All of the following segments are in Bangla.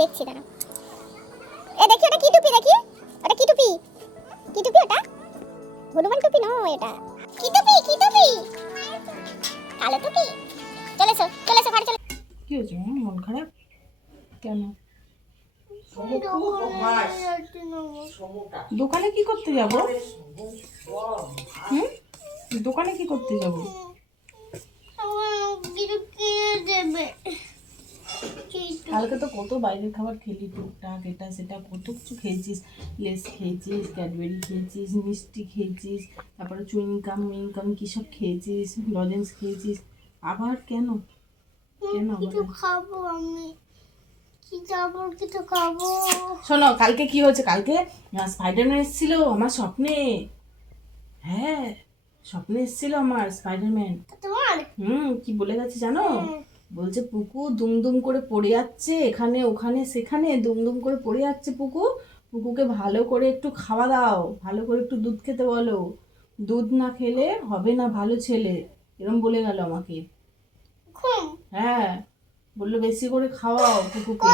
দেখছি দাঁড়া। এ দেখি ওটা কি টুপি, দেখি ওটা কি টুপি, কি টুপি ওটা? হনুমান টুপি নয়, এটা কি টুপি, কি টুপি? কালো টুপি। চলে এসো, চলে এসো, ঘরে চলে। কি হয়েছে মন খারাপ কেন? দোকানে কি করতে যাব? দোকানে কি করতে যাব? কালকে তো কত বাইরের খাবার খেলি, টুকটাক এটা সেটা কত কিছু খেয়েছিস। লেস খেয়েছিস, ক্যাডবেরি খেয়েছিস, মিষ্টি খেয়েছিস, তারপরে চুইংগাম মিংগাম কি সব খেয়েছিস, লজেন্স খেয়েছিস। আবার কেন কেন কিছু খাবো আমি, কি যাবো, কিছু খাবো। শোনো কালকে কি হয়েছে, কালকে স্পাইডারম্যান এসেছিল আমার স্বপ্নে। হ্যাঁ স্বপ্নে এসেছিল আমার স্পাইডারম্যান। তোমার কি বলে গেছে জানো? বলছে পুকু দুমদুম করে পড়ে যাচ্ছে এখানে ওখানে সেখানে, দুমদুম করে পড়ে যাচ্ছে পুকু, পুকুকে ভালো করে একটু খাওয়া দাও, ভালো করে একটু দুধ খেতে বলো, দুধ না খেলে হবে না ভালো ছেলে, এরকম বলে গেল আমাকে। হ্যাঁ বললো বেশি করে খাওয়াও পুকুকে।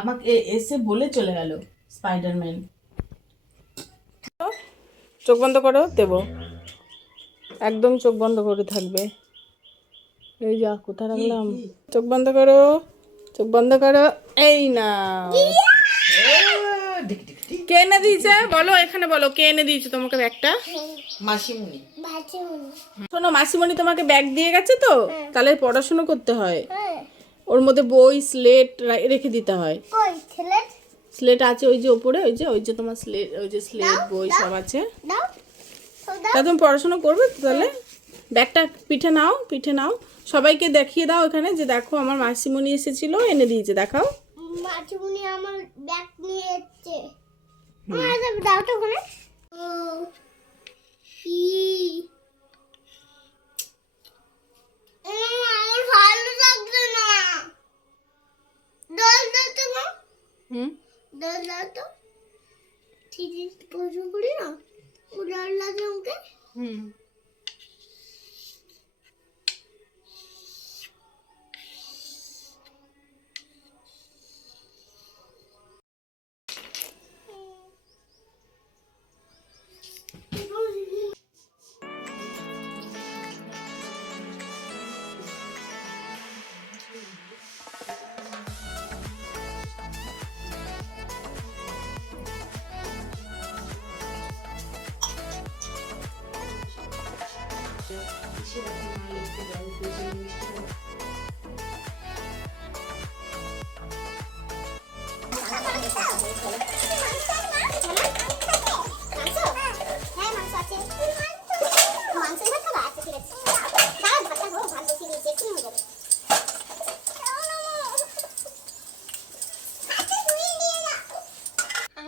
আমাকে এসে বলে চলে গেল স্পাইডারম্যান। চোখ বন্ধ করো, দেব একদম চোখ বন্ধ করে থাকবে। এই যা কোথায় রাখলাম, চোখ বন্ধ করো, চোখ বন্ধ করো। এই না কে এনে দিয়েছে বলো, এখানে বলো কে এনে দিয়েছে তোমাকে ব্যাগটা? মাসিমণি। শোনো মাসিমণি তোমাকে ব্যাগ দিয়ে গেছে তো, তাহলে পড়াশোনা করতে হয়, ওর মধ্যে বই স্লেট রেখে দিতে হয়। স্লেট আছে ওই যে ওপরে, ওই যে তোমার স্লেট, ওই যে স্লেট বই সব আছে। তা তুমি পড়াশোনা করবে তো, তাহলে ব্যাগটা পিঠে নাও, পিঠে নাও, সবাইকে দেখিয়ে দাও এখানে যে দেখো আমার মাসিমণি এসেছিল এনে দিয়েছে, দেখাও। মাসিমণি আমার ব্যাগ নিয়ে এসেছে। দাও তো ওখানে। আমার ভালো লাগছে না। দল দাও তো মা, দল দাও তো। ঠিক পছন্দ করি না, ও ডর লাগে আমাকে।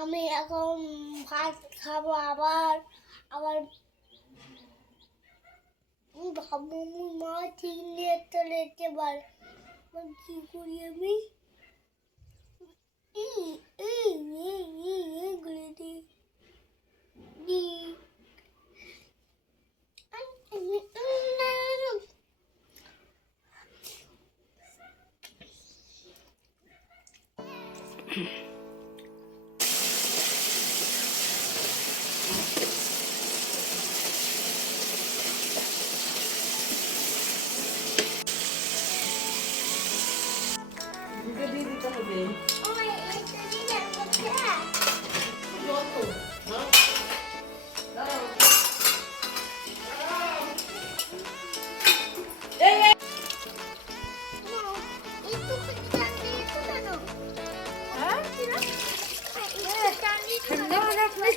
আমি এখন ভাত খাবো, আবার আবার ভাববো মা ঠিক নিয়ে চলে যেতে পারে, কি করি আমি? গুলি দিই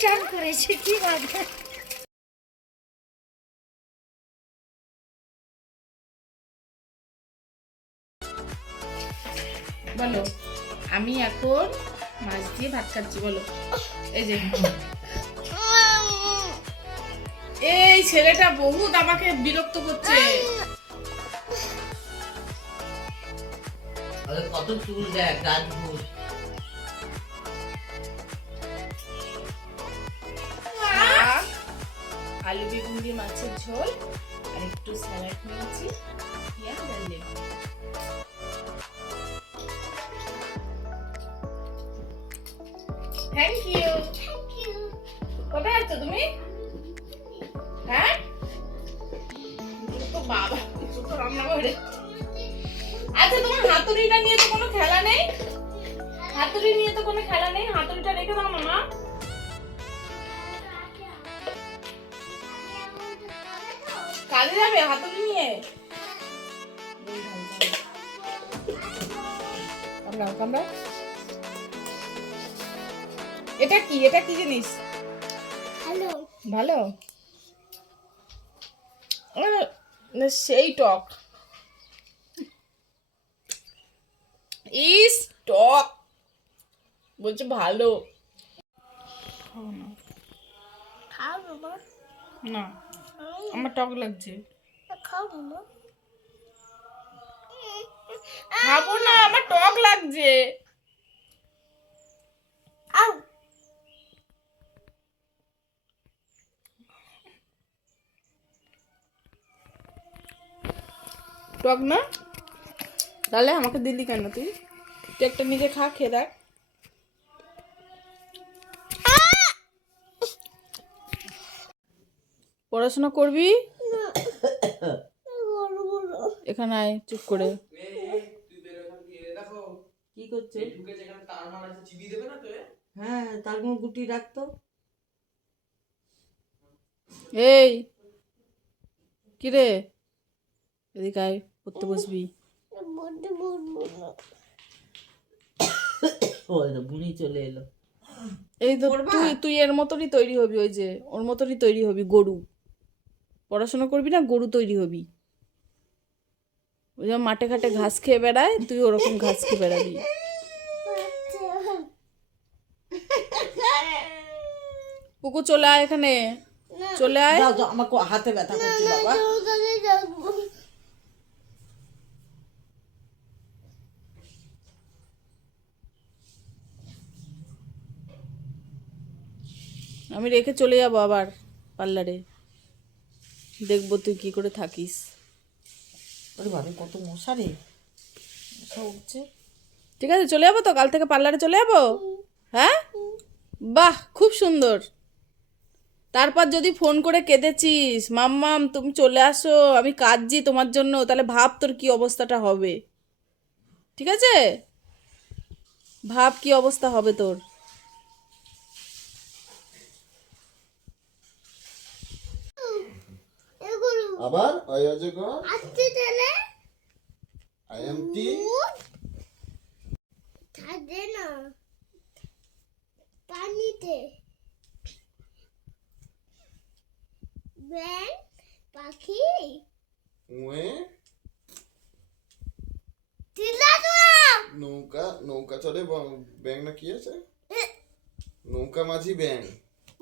চান করেছে কি বাধা। বলো আমি এখন মাছ দিয়ে ভাত খাচ্ছি, বলো। এই যে এই ছেলেটা বহুত আমাকে বিরক্ত করছে। কত চুল দেখ, গাছ ভুল। আলু বেগুন দিয়ে মাছের ঝোল আর একটু স্যালাড নিয়েছি, পেঁয়াজ আর লেবু। Thank you. কোথায় আছো তুমি? হ্যাঁ তো বাবা তো রান্না করে। আচ্ছা তোমার হাতুড়িটা নিয়ে তো কোনো খেলা নেই? হাতুড়ি নিয়ে তো কোনো খেলা নেই, হাতুড়িটা রেখে দাও না মা। কাজে যাবে হাতুড়ি নিয়ে? কামড়াও কামড়াও। এটা কি, এটা কি জিনিস? হ্যালো ভালো না সেই টক ইস টক বলছে ভালো। খাও বাবা না আমার টক লাগছে, খাও বাবা খাবো না আমার টক লাগছে। আউ টক না তাহলে আমাকে দিলি কেন তুই? তুই একটা নিজে খা, খেয়ে দেখ। পড়াশোনা করবি? এখানে আয় চুপ করে। কি করছে? হ্যাঁ তার কোনো গুটি রাখতো। এই কিরে এদিকে আয়, পড়তে বসবি। ওই তো বুনি চলে এলো। এই তো তুই তুই এর মতনই তৈরি হবি, ওই যে ওর মতনই তৈরি হবি, গরু। পড়াশোনা করবি না, গরু তৈরি হবি। ওই যেমন মাঠে ঘাটে ঘাস খেয়ে বেড়ায়, তুই ওরকম ঘাস খেয়ে বেড়াবি। পুকু চলে আয় এখানে, চলে আয়। যাও যাও, আমার হাতে ব্যথা করছে বাবা। আমি রেখে চলে যাবো আবার পার্লারে, দেখবো তুই কি করে থাকিস। ওরে বাবা কত মশা রে, মশা উঠছে। ঠিক আছে চলে যাবো তো, কাল থেকে পার্লারে চলে যাবো। হ্যাঁ বাহ খুব সুন্দর। তারপর যদি ফোন করে কেঁদেছিস মাম্মাম তুমি চলে আসো আমি কাঁদছি তোমার জন্য, তাহলে ভাব তোর কি অবস্থাটা হবে। ঠিক আছে, ভাব কি অবস্থা হবে তোর। আবার আই অজগর আজকে তাহলে আই এম টি থাকে না পানিতে ব্যাং পাখি উয়ে চিল্লা তো নৌকা নৌকা চড়ে ব্যাং না কি আছে নৌকা মাঝি ব্যাং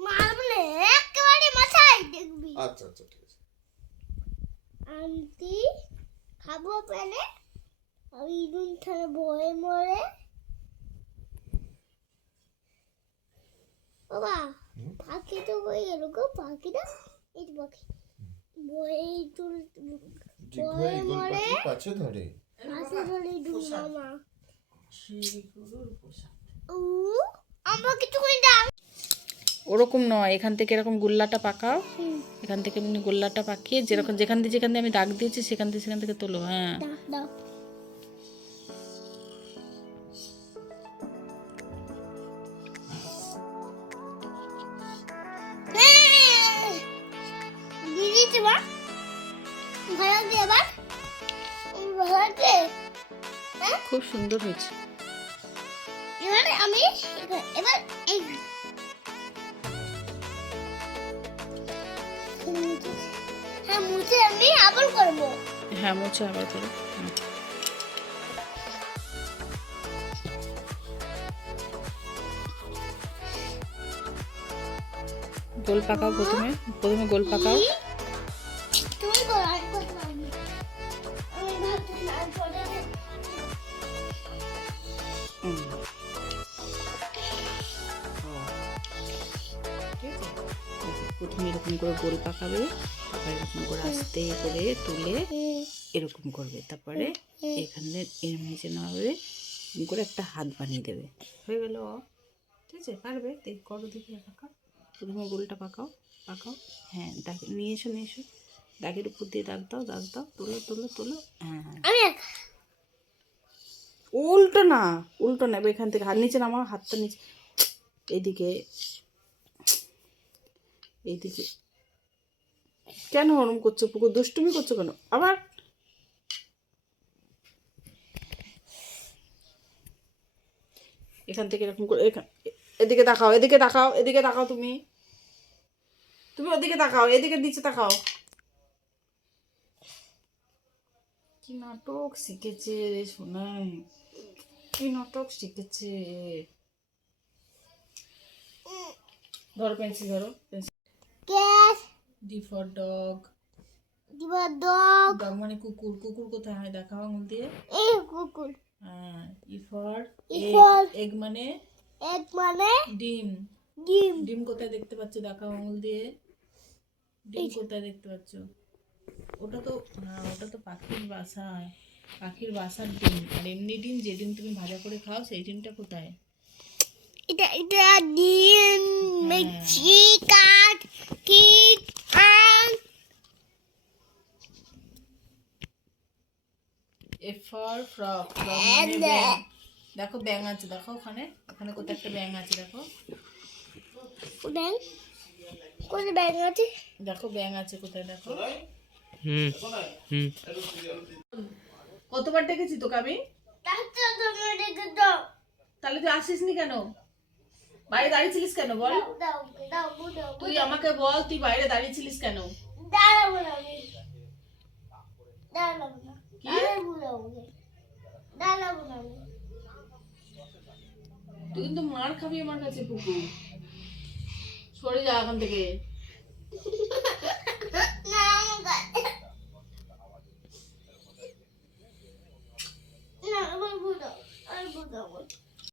মারবলে একেবারে মাথায় দেখবি। আচ্ছা আচ্ছা ঠিক আছে। আন্টি খাবো পেলে ওই দিন খানে বয়ে মরে বাবা পাখি তো হয়ে গেল গো, পাখিটা এই যে পাখি বয়ে তুল জিঘে ইগল পাখি পাছে ধরে পাশে ধরে ডুব মামা শিরগুলোর পোশাক। ও আমরা কিছু করে দাও। ওরকম নয়, এখান থেকে এরকম গোল্লাটা পাকাও, এখান থেকে এমনি গোল্লাটা পাকিয়ে যেরকম যেখান দিয়ে আমি দাগ দিয়েছি সেখান থেকে তোলো। হ্যাঁ দাও দিদি তোমা ভালো দিয়ে এবার ভালো আছে। খুব সুন্দর হয়েছে। এবারে আমি এবার এই হ্যাঁ মুছে আমি আবার করবো। হ্যাঁ মোছে আবার করে। গোল পাকাও, প্রথমে গোল পাকাও। তুমি করো আর করতে পারবি। আমি ভাবছি না পরে প্রথমে এরকম করে গোল পাকাবে, তারপরে এরকম করে আস্তে করে তুলে এরকম করবে, তারপরে এখানে এর নিচে নেওয়া হবে, এরকম করে একটা হাত বানিয়ে দেবে, হয়ে গেল। ঠিক আছে, পারবে? দেখ, করো দেখি পাকাও। প্রথমে গোলটা পাকাও, পাকাও। হ্যাঁ, দাগ নিয়ে এসো, নিয়ে এসো। দাগের উপর দিয়ে দাগ দাও, দাগ দাও। তোলো, তোলো, তোলো। হ্যাঁ, হ্যাঁ। উল্টো না, উল্টো না, এখান থেকে হাত নিচে নামাও, হাতটা নিচে। এইদিকে, এইদিকে। কেন ওরম করছো পুকুর? দুষ্টুমি করছো কেন আবার? এখান থেকে এরকম করে এদিকে তাকাও, এদিকে তাকাও, এদিকে তাকাও। তুমি তুমি ওদিকে তাকাও, এদিকে নিচে তাকাও। কি নাটক শিখেছে রে সোনাই, কি নাটক শিখেছে। ধরো পেন্সিল, ধরো pencil. Cat D for dog. দিবা ডগ ডগ মানে কুকুর। কুকুর কোথায় হয় দেখাও আঙুল দিয়ে। এই কুকুর হ্যাঁ। E for E for egg মানে এক মানে ডিম। ডিম ডিম কোথায় দেখতে পাচ্ছ দেখাও আঙুল দিয়ে। ডিম কোথায় দেখতে পাচ্ছ? ওটা তো, হ্যাঁ, ওটা তো পাখির বাসা। পাখির বাসার ডিম। আর এমনি ডিম, যে ডিম তুমি ভাজা করে খাও, সেই ডিমটা কোথায়? এটা এটা ডিম হ্যাঁ। মিষ্টি কাঠ কিট আম এ ফর ফ্রগ। ফ্রগ মানে ব্যাং। দেখো ব্যাং আছে, দেখো ওখানে, ওখানে কোথায় একটা ব্যাং আছে দেখো। ব্যাং কোন ব্যাং আছে? দেখো ব্যাং আছে কোথায় দেখো। কতবার ডেকেছি তোকে আমি? তাতে তুমি দেখে দাও তাহলে তুই আসিসনি কেন? বাইরে দাঁড়িয়েছিলিস কেন বল? দাও দাও দাও তুই আমাকে বল, তুই বাইরে দাঁড়িয়েছিলিস কেন? দাঁড়াবো না আমি দাঁড়াবো না কি? দাঁড়াবো না আমি তুই কিন্তু মার খাবি আমার কাছে পুকু। সরে যা এখান থেকে।